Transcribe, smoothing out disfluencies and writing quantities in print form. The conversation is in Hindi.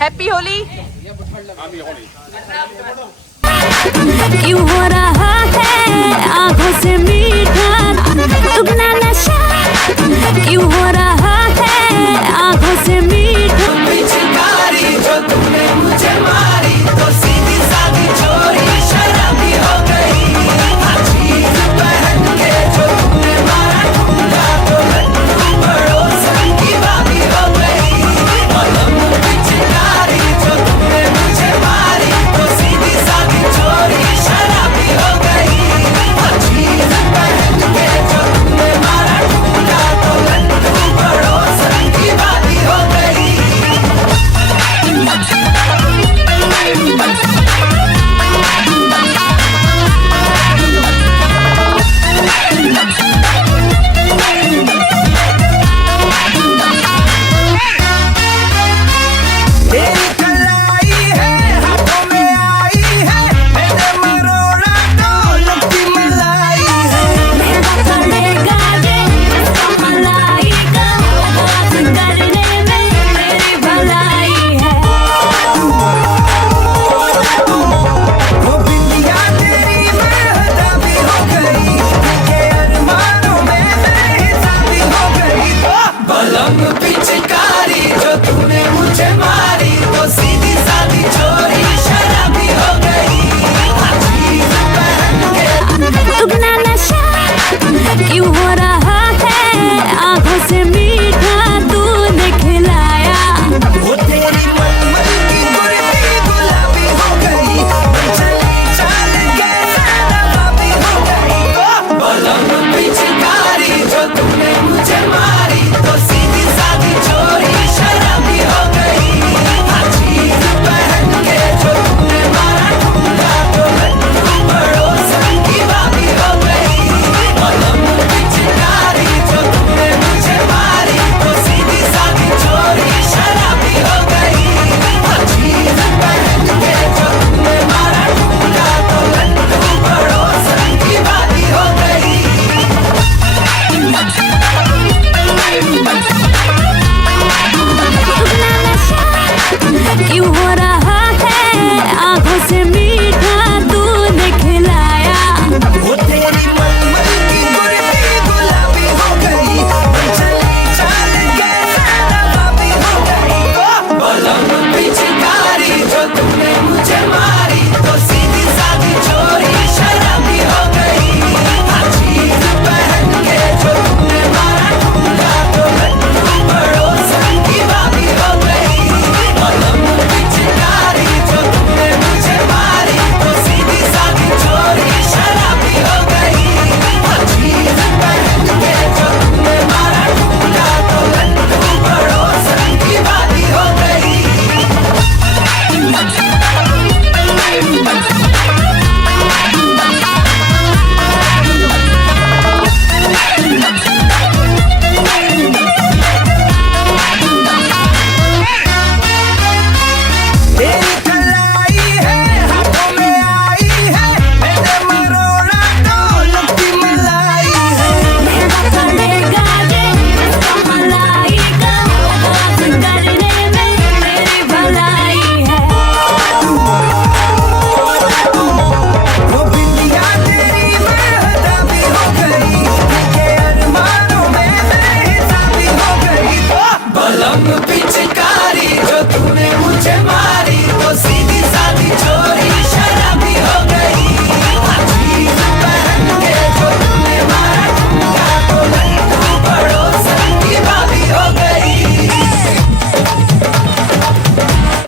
हैप्पी होली। क्यों हो रहा है आंखों से मीठा दुगना नशा, क्यों हो रहा है आंखों से मीठा। पिचकारी जो तूने मुझे मारी तो सीधी सादी चोरी शराबी हो गई। चीज पहन के जो तूने मारा ठुमका तो लड्डू पड़ोसन की भाभी हो गई। पिचकारी जो तूने मुझे मारी तो सीधी सादी चोरी शराबी हो गई। चीज पहन के जो तूने मारा ठुमका तो लड्डू पड़ोसन की भाभी हो गई। तेरी कलाई है हाथों में आई है, मैंने मरोड़ा तो लुटी मलाई है। मेरा पड़ेगा ये मलाई का बात करने में मेरी भलाई है। वो बिंदिया तेरी महदा भी हो गई, के अरमानों में बेहिसाबी हो गई। बलम पिचकारी जो तूने मुझे मारी तो सीधी सादी चोरी शराबी हो गई। चीज पहन के दुगना नशा, क्यों हो रहा है आंखों से मीठा।